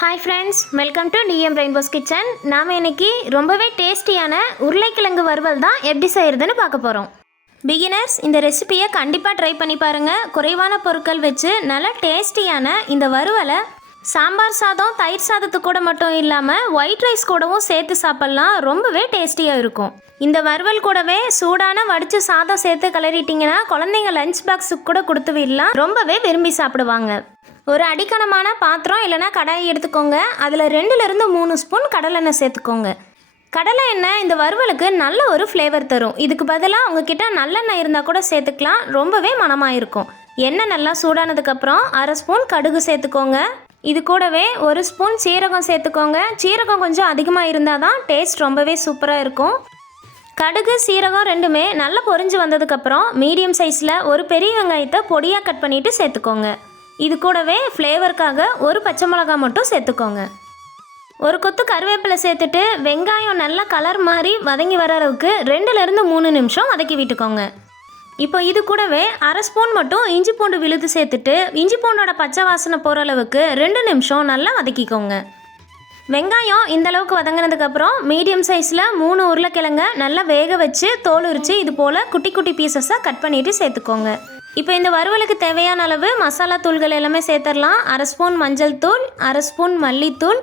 Hi friends, welcome to TM rainbow's kitchen. நாம் இன்றைக்கி ரொம்பவே டேஸ்டியான உருளைக்கிழங்கு வறுவல் தான் எப்படி செய்கிறதுன்னு பார்க்க போகிறோம். பிகினர்ஸ் இந்த ரெசிபியை கண்டிப்பாக ட்ரை பண்ணி பாருங்கள். குறைவான பொருட்கள் வச்சு நல்ல டேஸ்டியான இந்த வறுவலை சாம்பார் சாதம், தயிர் சாதத்து கூட மட்டும் இல்லாமல் ஒயிட் ரைஸ் கூடவும் சேர்த்து சாப்பிட்லாம். ரொம்பவே டேஸ்டியாக இருக்கும். இந்த வறுவல் கூடவே சூடான வடித்து சாதம் சேர்த்து கிளறிட்டிங்கன்னா குழந்தைங்க லஞ்ச் பாக்ஸுக்கு கூட கொடுத்து விடலாம். ரொம்பவே விரும்பி சாப்பிடுவாங்க. ஒரு அடிக்கனமான பாத்திரம் இல்லைனா கடாயை எடுத்துக்கோங்க. அதில் 2லிருந்து 3 ஸ்பூன் கடலெண்ணெய் சேர்த்துக்கோங்க. கடலை எண்ணெய் இந்த வறுவலுக்கு நல்ல ஒரு ஃப்ளேவர் தரும். இதுக்கு பதிலாக உங்ககிட்ட நல்லெண்ணெய் இருந்தால் கூட சேர்த்துக்கலாம். ரொம்பவே மணமாக இருக்கும். எண்ணெய் நல்லா சூடானதுக்கப்புறம் 1/2 ஸ்பூன் கடுகு சேர்த்துக்கோங்க. இது கூடவே 1 ஸ்பூன் சீரகம் சேர்த்துக்கோங்க. சீரகம் கொஞ்சம் அதிகமாக இருந்தால் தான் டேஸ்ட் ரொம்பவே சூப்பராக இருக்கும். கடுகு சீரகம் ரெண்டுமே நல்லா பொரிஞ்சு வந்ததுக்கப்புறம் மீடியம் சைஸில் ஒரு பெரிய வெங்காயத்தை பொடியாக கட் பண்ணிவிட்டு சேர்த்துக்கோங்க. இது கூடவே ஃப்ளேவருக்காக ஒரு பச்சை மிளகாய் மட்டும் சேர்த்துக்கோங்க. ஒரு கொத்து கருவேப்பிலை சேர்த்துட்டு வெங்காயம் நல்லா கலர் மாதிரி வதங்கி வர அளவுக்கு 2லிருந்து 3 நிமிஷம் வதக்கி விட்டுக்கோங்க. இப்போ இது கூடவே 1/2 ஸ்பூன் மட்டும் இஞ்சி பூண்டு விழுது சேர்த்துட்டு இஞ்சி பூண்டோட பச்சை வாசனை போகிற அளவுக்கு 2 நிமிஷம் நல்லா வதக்கிக்கோங்க. வெங்காயம் இந்தளவுக்கு வதங்கினதுக்கப்புறம் மீடியம் சைஸில் 3 உருளைக்கிழங்க நல்லா வேக வச்சு தோல் உரித்து இது போல் குட்டி குட்டி பீசஸாக கட் பண்ணிவிட்டு சேர்த்துக்கோங்க. இப்போ இந்த வறுவலுக்கு தேவையான அளவு மசாலா தூள்கள் எல்லாமே சேர்த்துடலாம். 1/2 ஸ்பூன் மஞ்சள் தூள், 1/2 ஸ்பூன் மல்லித்தூள்,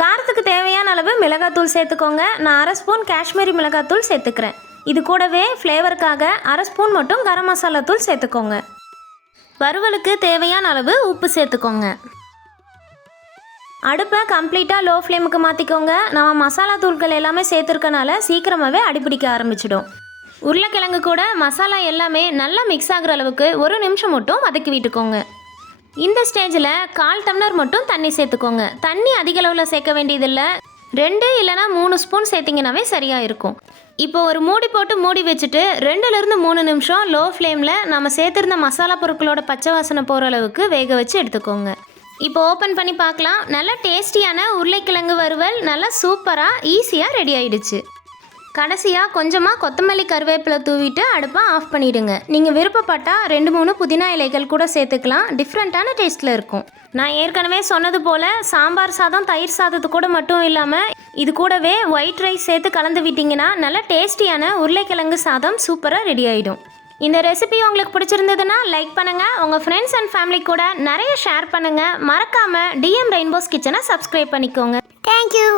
காரத்துக்கு தேவையான அளவு மிளகாத்தூள் சேர்த்துக்கோங்க. நான் 1/2 ஸ்பூன் காஷ்மீரி மிளகாத்தூள் சேர்த்துக்கிறேன். இது கூடவே ஃப்ளேவருக்காக 1/2 ஸ்பூன் மட்டும் கரம் மசாலா தூள் சேர்த்துக்கோங்க. வறுவலுக்கு தேவையான அளவு உப்பு சேர்த்துக்கோங்க. அடுப்பை கம்ப்ளீட்டாக லோ ஃப்ளேமுக்கு மாற்றிக்கோங்க. நம்ம மசாலா தூள்கள் எல்லாமே சேர்த்துருக்கனால சீக்கிரமாகவே அடிப்பிடிக்க ஆரம்பிச்சிடும். உருளைக்கிழங்கு கூட மசாலா எல்லாமே நல்லா மிக்ஸ் ஆகிற அளவுக்கு 1 நிமிஷம் மட்டும் வதக்கி விட்டுக்கோங்க. இந்த ஸ்டேஜில் 1/4 டம்ளர் மட்டும் தண்ணி சேர்த்துக்கோங்க. தண்ணி அதிக அளவில் சேர்க்க வேண்டியதில்லை. 2 இல்லைனா 3 ஸ்பூன் சேர்த்திங்கனாவே சரியாக இருக்கும். இப்போ ஒரு மூடி போட்டு மூடி வச்சுட்டு 2லிருந்து 3 நிமிஷம் லோ ஃப்ளேமில் நம்ம சேர்த்துருந்த மசாலா பொருட்களோட பச்சை வாசனை போகிற அளவுக்கு வேக வச்சு எடுத்துக்கோங்க. இப்போ ஓப்பன் பண்ணி பார்க்கலாம். நல்லா டேஸ்டியான உருளைக்கிழங்கு வறுவல் நல்லா சூப்பராக ஈஸியாக ரெடி ஆகிடுச்சு. கடைசியாக கொஞ்சமாக கொத்தமல்லி கருவேப்பிலை தூவிட்டு அடுப்பை ஆஃப் பண்ணிவிடுங்க. நீங்கள் விருப்பப்பட்டால் 2-3 புதினா இலைகள் கூட சேர்த்துக்கலாம். டிஃப்ரெண்ட்டான டேஸ்ட்டில் இருக்கும். நான் ஏற்கனவே சொன்னது போல் சாம்பார் சாதம், தயிர் சாதத்து கூட மட்டும் இல்லாமல் இது கூடவே ஒயிட் ரைஸ் சேர்த்து கலந்து விட்டிங்கன்னா நல்ல டேஸ்டியான உருளைக்கிழங்கு சாதம் சூப்பராக ரெடி ஆகிடும். இந்த ரெசிபி உங்களுக்கு பிடிச்சிருந்ததுன்னா லைக் பண்ணுங்கள். உங்கள் ஃப்ரெண்ட்ஸ் அண்ட் ஃபேமிலி கூட நிறைய ஷேர் பண்ணுங்கள். மறக்காமல் டிஎம் ரெயின்போஸ் கிச்சனை சப்ஸ்கிரைப் பண்ணிக்கோங்க. தேங்க்யூ.